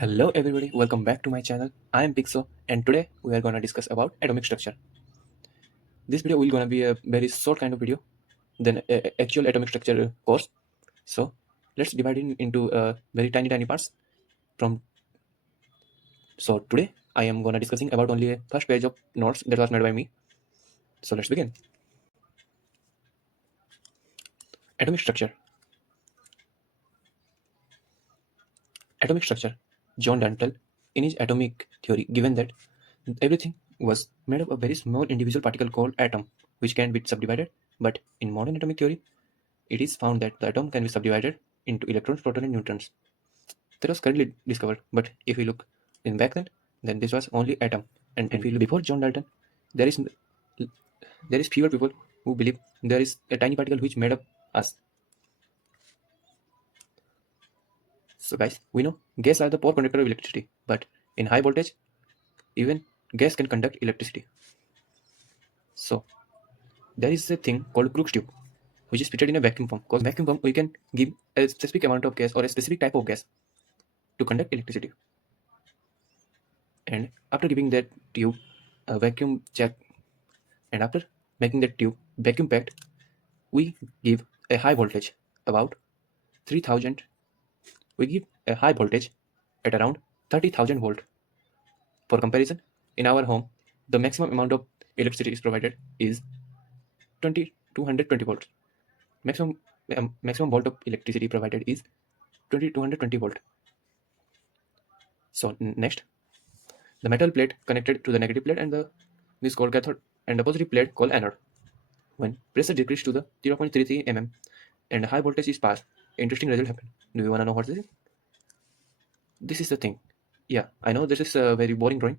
Hello everybody, welcome back to my channel. I am Pixo and today we are gonna discuss about atomic structure. This video will gonna be a very short kind of video than actual atomic structure course. So let's divide it into very tiny parts from. So today I am gonna discussing about only a first page of notes that was made by me. So let's begin. Atomic structure. Atomic structure. John Dantle, in his atomic theory, given that everything was made of a very small individual particle called atom, which can be subdivided. But in modern atomic theory, it is found that the atom can be subdivided into electrons, protons, and neutrons. That was currently discovered. But if we look in back then this was only atom. And if we look before John Dalton, there is fewer people who believe there is a tiny particle which made up us. So guys, we know gas are the poor conductor of electricity, but in high voltage, even gas can conduct electricity. So there is a thing called Crookes tube, which is fitted in a vacuum pump. Because vacuum pump, we can give a specific amount of gas or a specific type of gas to conduct electricity. And after giving that tube a vacuum check, and after making that tube vacuum packed, we give a high voltage about 3000. We give a high voltage at around 30,000 volt. For comparison, in our home, the maximum amount of electricity is provided is 220 volts. Maximum volt of electricity provided is 220 volt. So next, the metal plate connected to the negative plate and this called cathode and the positive plate called anode. When pressure decreased to the 0.33 mm and high voltage is passed, interesting result happened. Do you want to know what this is? This is the thing. Yeah, I know this is a very boring drawing,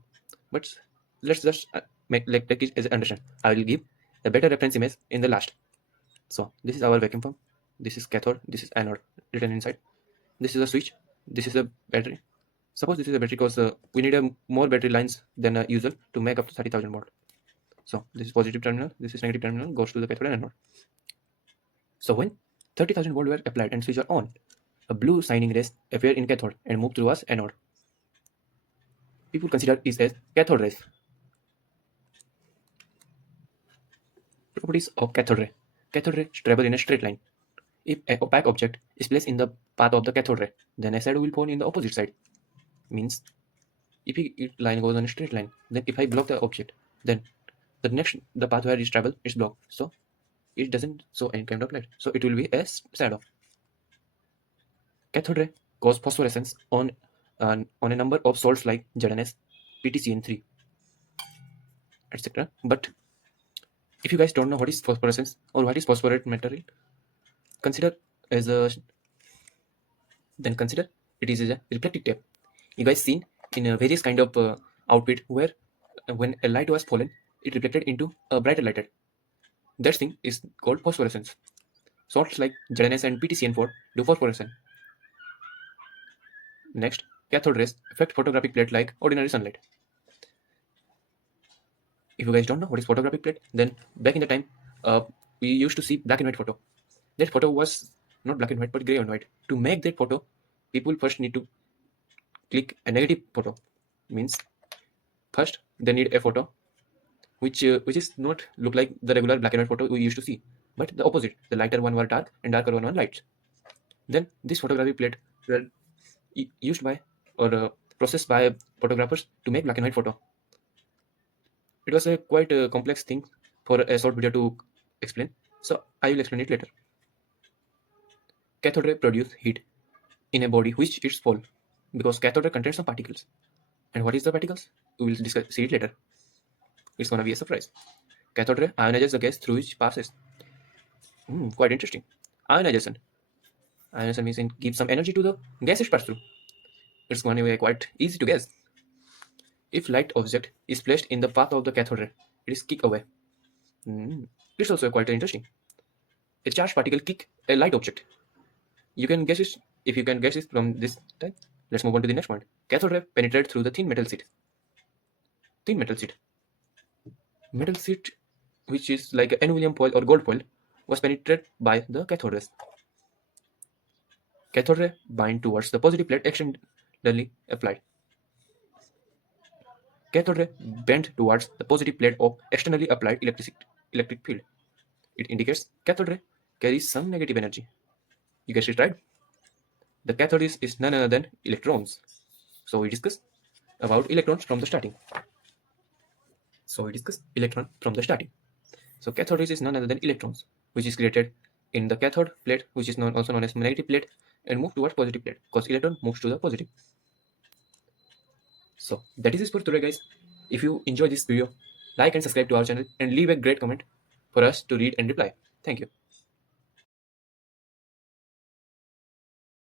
but let's just take it as an understand. I will give a better reference image in the last. So this is our vacuum pump. This is cathode. This is anode written inside. This is a switch. This is a battery. Suppose this is a battery because we need more battery lines than usual to make up to 30,000 volt. So this is positive terminal. This is negative terminal. Goes to the cathode and anode. So when 30,000 volt were applied and switch are on, a blue shining rays appear in cathode and move towards anode. People consider it as cathode rays. Properties of cathode ray. Cathode ray travel in a straight line. If an opaque object is placed in the path of the cathode ray, then a shadow will fall in the opposite side. Means if the line goes on a straight line, then if I block the object, then the path where it travel is blocked. So it doesn't show any kind of light. So it will be a shadow. Cathode ray cause phosphorescence on a number of salts like ZnS, PTCN3, etc. But if you guys don't know what is phosphorescence or what is phosphorate material, consider it as a reflective tape. You guys seen in a various kind of outfit where when a light was fallen, it reflected into a brighter light. That thing is called phosphorescence. Salts like ZnS and PTCN4 do phosphorescence. Next, cathode rays affect photographic plate like ordinary sunlight. If you guys don't know what is photographic plate, then back in the time, we used to see black and white photo. That photo was not black and white but gray and white. To make that photo, people first need to click a negative photo. Means first they need a photo which is not look like the regular black and white photo we used to see, but the opposite. The lighter one were dark and darker one were light. Then this photographic plate were used by or processed by photographers to make black and white photo. It was a quite complex thing for a short video to explain, so I will explain it later. Cathode ray produce heat in a body which is full because cathode ray contains some particles. And what is the particles? We will see it later. It's gonna be a surprise. Cathode ray ionizes the gas through which passes. Quite interesting. Ionization. Ionization means it gives some energy to the gas it passes through. It's going to be quite easy to guess. If light object is placed in the path of the cathode ray, it is kicked away. It's also quite interesting. A charged particle kick a light object. You can guess it. If you can guess it from this type, let's move on to the next point. Cathode ray penetrates through the thin metal sheet. Thin metal sheet. Metal sheet, which is like an aluminum foil or gold foil, was penetrated by the cathode rays. Cathode ray bind towards the positive plate action externally applied. Cathode ray bent towards the positive plate of externally applied electric field. It indicates cathode ray carries some negative energy. You guessed it right. The cathode is none other than electrons. So we discuss about electrons from the starting. So cathode is none other than electrons, which is created in the cathode plate, which is also known as negative plate, and move towards positive plate because electron moves to the positive. So that is it for today, guys. If you enjoy this video, like and subscribe to our channel and leave a great comment for us to read and reply. Thank you.